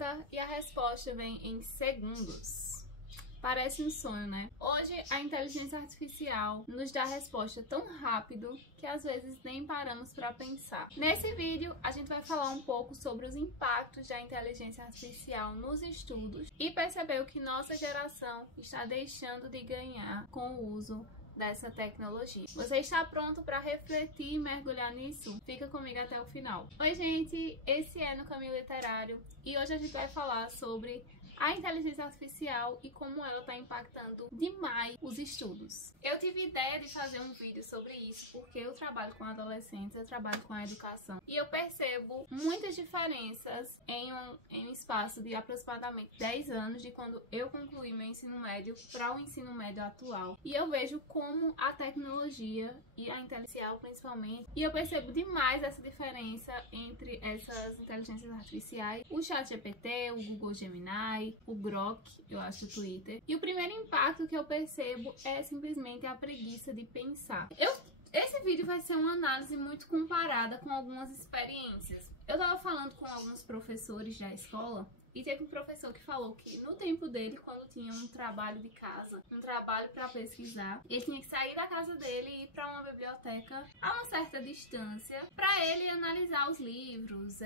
pergunta e a resposta vem em segundos. Parece um sonho, né? Hoje a inteligência artificial nos dá a resposta tão rápido que às vezes nem paramos para pensar. Nesse vídeo a gente vai falar um pouco sobre os impactos da inteligência artificial nos estudos e perceber o que nossa geração está deixando de ganhar com o uso dessa tecnologia. Você está pronto para refletir e mergulhar nisso? Fica comigo até o final. Oi gente, esse é No Caminho Literário e hoje a gente vai falar sobre a inteligência artificial e como ela está impactando demais os estudos. Eu tive ideia de fazer um vídeo sobre isso porque eu trabalho com adolescentes, eu trabalho com a educação e eu percebo muitas diferenças em um espaço de aproximadamente 10 anos de quando eu concluí meu ensino médio para o ensino médio atual. E eu vejo como a tecnologia e a inteligência artificial principalmente, e eu percebo demais essa diferença entre essas inteligências artificiais, o ChatGPT, o Google Gemini, o Grok, eu acho, o Twitter. E o primeiro impacto que eu percebo é simplesmente a preguiça de pensar. Esse vídeo vai ser uma análise muito comparada com algumas experiências. Eu tava falando com alguns professores da escola e teve um professor que falou que no tempo dele, quando tinha um trabalho de casa, um trabalho para pesquisar, ele tinha que sair da casa dele e ir para uma biblioteca a uma certa distância para ele analisar os livros,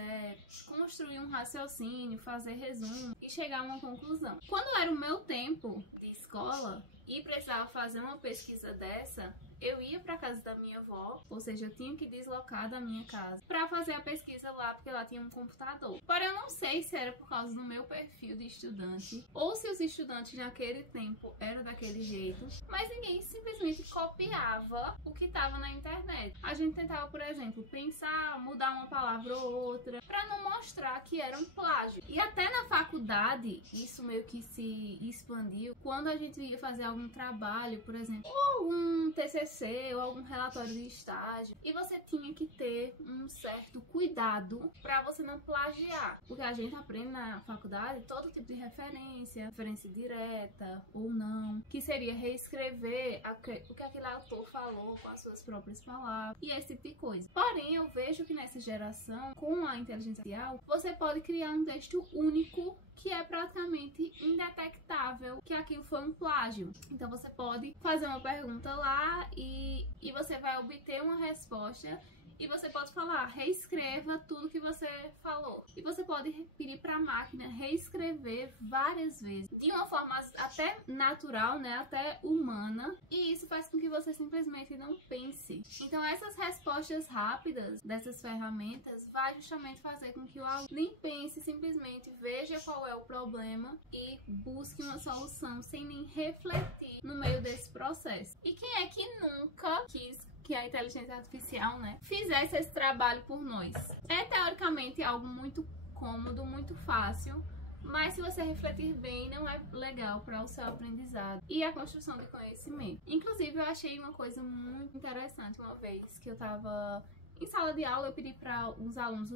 construir um raciocínio, fazer resumo e chegar a uma conclusão. Quando era o meu tempo de escola e precisava fazer uma pesquisa dessa, eu ia para casa da minha avó, ou seja, eu tinha que deslocar da minha casa para fazer a pesquisa lá, porque lá tinha um computador. Porém, eu não sei se era por causa do meu perfil de estudante ou se os estudantes naquele tempo eram daquele jeito, mas ninguém simplesmente copiava o que estava na internet. A gente tentava, por exemplo, pensar, mudar uma palavra ou outra para não mostrar que era um plágio. E até na faculdade, isso meio que se expandiu quando a gente ia fazer algum trabalho, por exemplo, ou um TCC ou algum relatório de estágio, e você tinha que ter um certo cuidado para você não plagiar, porque a gente aprende na faculdade todo tipo de referência direta ou não, que seria reescrever o que aquele autor falou com as suas próprias palavras e esse tipo de coisa. Porém, eu vejo que nessa geração, com a inteligência artificial, você pode criar um texto único que é praticamente indetectável que aquilo foi um plágio. Então você pode fazer uma pergunta lá e você vai obter uma resposta e você pode falar, reescreva tudo que você falou. E você pode pedir para a máquina reescrever várias vezes, de uma forma até natural, né, até humana. E isso faz com que você simplesmente não pense. Então essas respostas rápidas dessas ferramentas vai justamente fazer com que o aluno nem pense, simplesmente veja qual é o problema e busque uma solução sem nem refletir no meio desse processo. E quem é que nunca quis que a inteligência artificial, né, fizesse esse trabalho por nós? É teoricamente algo muito cômodo, muito fácil, mas se você refletir bem, não é legal para o seu aprendizado e a construção de conhecimento. Inclusive, eu achei uma coisa muito interessante uma vez que eu tava em sala de aula, eu pedi para os alunos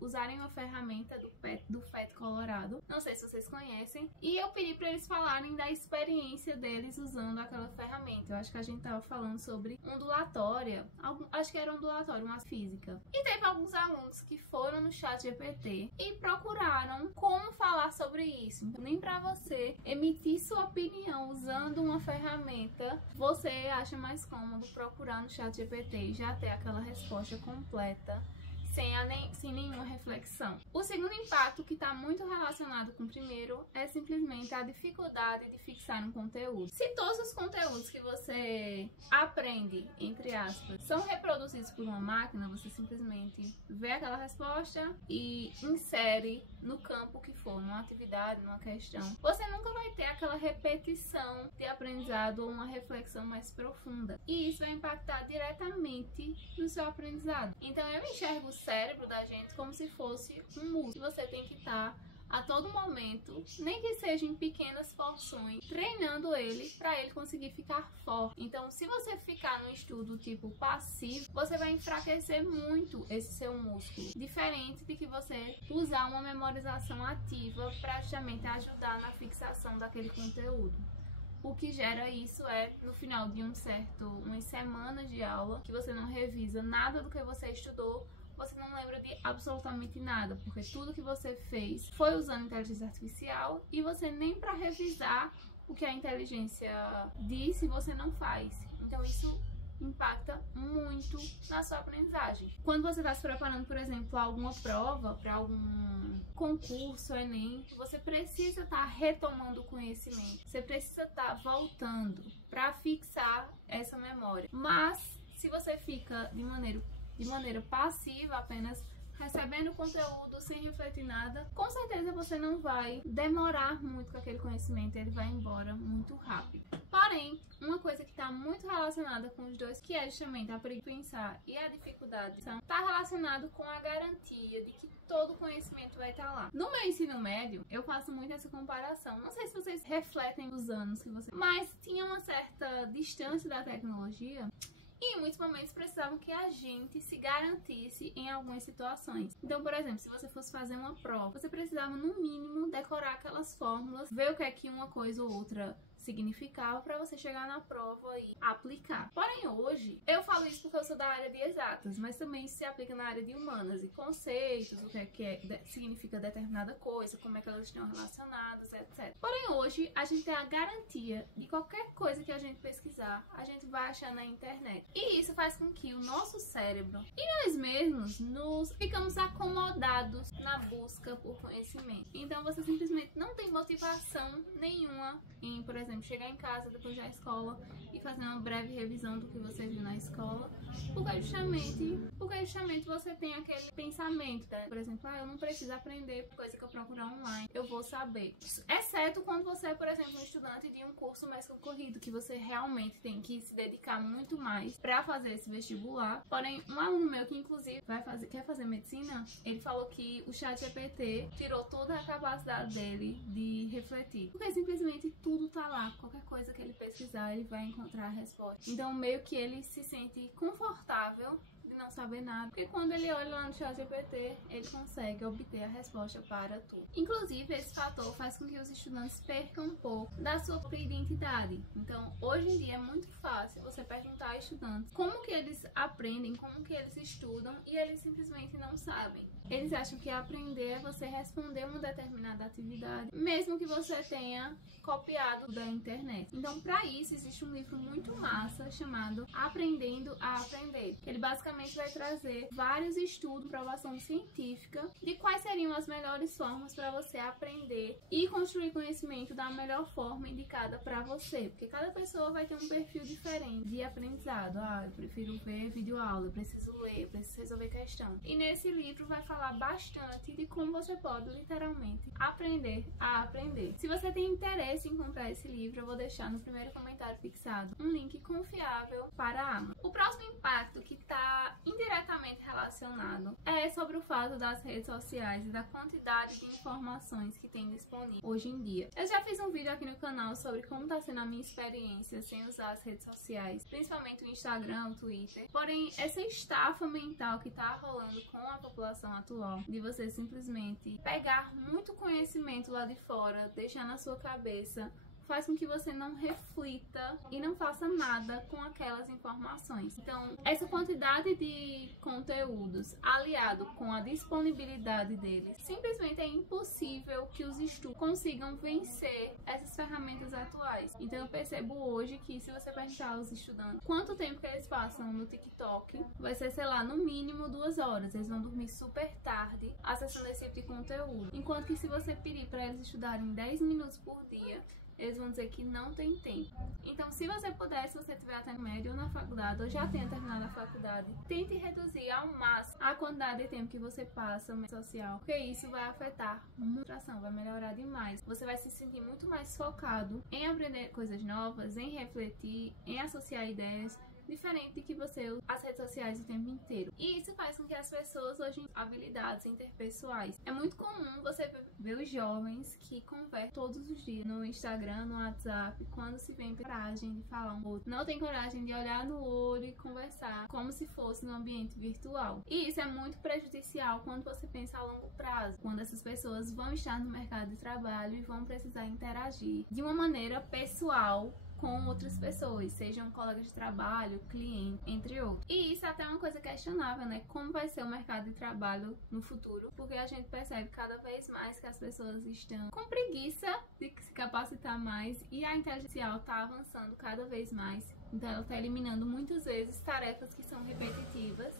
usarem uma ferramenta do FET Colorado, não sei se vocês conhecem, e eu pedi para eles falarem da experiência deles usando aquela ferramenta. Eu acho que a gente tava falando sobre ondulatória, acho que era ondulatória, uma física. E teve alguns alunos que foram no ChatGPT e procuraram como falar sobre isso. Nem para você emitir sua opinião usando uma ferramenta, você acha mais cômodo procurar no ChatGPT e já ter aquela resposta completa, sem nenhuma reflexão. O segundo impacto, que está muito relacionado com o primeiro, é simplesmente a dificuldade de fixar um conteúdo. Se todos os conteúdos que você aprende, entre aspas, são reproduzidos por uma máquina, você simplesmente vê aquela resposta e insere no campo que for, numa atividade, numa questão. Você nunca vai ter aquela repetição de aprendizado ou uma reflexão mais profunda. E isso vai impactar diretamente no seu aprendizado. Então eu enxergo o cérebro da gente como se fosse um músculo. Você tem que estar a todo momento, nem que seja em pequenas porções, treinando ele para ele conseguir ficar forte. Então, se você ficar no estudo tipo passivo, você vai enfraquecer muito esse seu músculo. Diferente de que você usar uma memorização ativa para justamente ajudar na fixação daquele conteúdo. O que gera isso é, no final de umas semanas de aula, que você não revisa nada do que você estudou, você não lembra de absolutamente nada, porque tudo que você fez foi usando inteligência artificial e você nem para revisar o que a inteligência disse você não faz. Então isso impacta muito na sua aprendizagem. Quando você está se preparando, por exemplo, para alguma prova, para algum concurso, Enem, você precisa estar retomando o conhecimento, você precisa estar voltando para fixar essa memória. Mas se você fica de maneira passiva, apenas recebendo conteúdo sem refletir nada, com certeza você não vai demorar muito com aquele conhecimento, ele vai embora muito rápido. Porém, uma coisa que está muito relacionada com os dois, que é justamente a preguiça de pensar e a dificuldade, está relacionado com a garantia de que todo conhecimento vai estar lá. No meu ensino médio, eu faço muito essa comparação. Não sei se vocês refletem os anos que vocês... Mas tinha uma certa distância da tecnologia e em muitos momentos precisavam que a gente se garantisse em algumas situações. Então, por exemplo, se você fosse fazer uma prova, você precisava no mínimo decorar aquelas fórmulas, ver o que é que uma coisa ou outra significava para você chegar na prova e aplicar. Porém, hoje, eu falo isso porque eu sou da área de exatas, mas também se aplica na área de humanas e conceitos, o que significa determinada coisa, como é que elas estão relacionadas, etc. Porém, hoje, a gente tem a garantia de qualquer coisa que a gente pesquisar, a gente vai achar na internet. E isso faz com que o nosso cérebro e nós mesmos nos ficamos acomodados na busca por conhecimento. Então, você simplesmente não tem motivação nenhuma em, por exemplo, chegar em casa depois da escola e fazer uma breve revisão do que você viu na escola, porque justamente você tem aquele pensamento, né? Por exemplo, eu não preciso aprender coisa que eu procurar online, eu vou saber. Exceto quando você é, por exemplo, um estudante de um curso mais concorrido, que você realmente tem que se dedicar muito mais para fazer esse vestibular. Porém, um aluno meu que inclusive quer fazer medicina, ele falou que o ChatGPT tirou toda a capacidade dele de refletir, porque simplesmente tudo tá lá. Qualquer coisa que ele pesquisar, ele vai encontrar a resposta. Então, meio que ele se sente confortável de não saber nada, porque quando ele olha lá no ChatGPT, ele consegue obter a resposta para tudo. Inclusive, esse fator faz com que os estudantes percam um pouco da sua própria identidade. Então, hoje em dia é muito fácil você perguntar a estudantes como que eles aprendem, como que eles estudam, e eles simplesmente não sabem. Eles acham que aprender é você responder uma determinada atividade, mesmo que você tenha copiado da internet. Então, para isso, existe um livro muito massa chamado Aprendendo a Aprender. Ele basicamente vai trazer vários estudos, provação científica, de quais seriam as melhores formas para você aprender e construir conhecimento da melhor forma indicada para você. Porque cada pessoa vai ter um perfil diferente de aprendizado. Eu prefiro ver videoaula, eu preciso ler, eu preciso resolver questão. E nesse livro vai falar bastante de como você pode literalmente aprender a aprender. Se você tem interesse em comprar esse livro, eu vou deixar no primeiro comentário fixado um link confiável para a Amazon. O próximo impacto, que está indiretamente relacionado, é sobre o fato das redes sociais e da quantidade de informações que tem disponível hoje em dia. Eu já fiz um vídeo aqui no canal sobre como está sendo a minha experiência sem usar as redes sociais, principalmente o Instagram, o Twitter. Porém, essa estafa mental que está rolando com a população atual, de você simplesmente pegar muito conhecimento lá de fora, deixar na sua cabeça, faz com que você não reflita e não faça nada com aquelas informações. Então, essa quantidade de conteúdos, aliado com a disponibilidade deles, simplesmente é impossível que os estudos consigam vencer essas ferramentas atuais. Então, eu percebo hoje que se você perguntar aos estudantes quanto tempo que eles passam no TikTok, vai ser, sei lá, no mínimo 2 horas. Eles vão dormir super tarde acessando esse tipo de conteúdo. Enquanto que se você pedir para eles estudarem 10 minutos por dia, eles vão dizer que não tem tempo. Então, se você puder, se você tiver até no médio ou na faculdade, ou já tenha terminado a faculdade, tente reduzir ao máximo a quantidade de tempo que você passa no meio social, porque isso vai afetar muito a ação, vai melhorar demais. Você vai se sentir muito mais focado em aprender coisas novas, em refletir, em associar ideias, diferente de que você usa as redes sociais o tempo inteiro. E isso faz com que as pessoas hoje tenham habilidades interpessoais. É muito comum você ver os jovens que conversam todos os dias no Instagram, no WhatsApp, quando se vê coragem de falar um outro. Não tem coragem de olhar no olho e conversar como se fosse no ambiente virtual. E isso é muito prejudicial quando você pensa a longo prazo, quando essas pessoas vão estar no mercado de trabalho e vão precisar interagir de uma maneira pessoal com outras pessoas, sejam colegas de trabalho, clientes, entre outros. E isso até é uma coisa questionável, né? Como vai ser o mercado de trabalho no futuro? Porque a gente percebe cada vez mais que as pessoas estão com preguiça de se capacitar mais e a inteligência artificial está avançando cada vez mais. Então ela está eliminando muitas vezes tarefas que são repetitivas,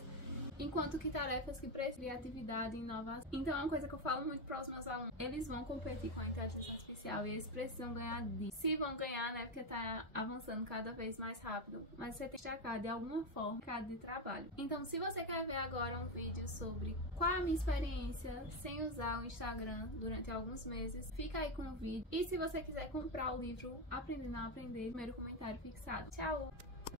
enquanto que tarefas que precisam de criatividade e inovação. Então é uma coisa que eu falo muito para os meus alunos. Eles vão competir com a inteligência artificial e eles precisam ganhar disso. Se vão ganhar, né, porque está avançando cada vez mais rápido, mas você tem que destacar de alguma forma o mercado de trabalho. Então se você quer ver agora um vídeo sobre qual é a minha experiência sem usar o Instagram durante alguns meses, fica aí com o vídeo. E se você quiser comprar o livro Aprendendo a Aprender, primeiro comentário fixado. Tchau!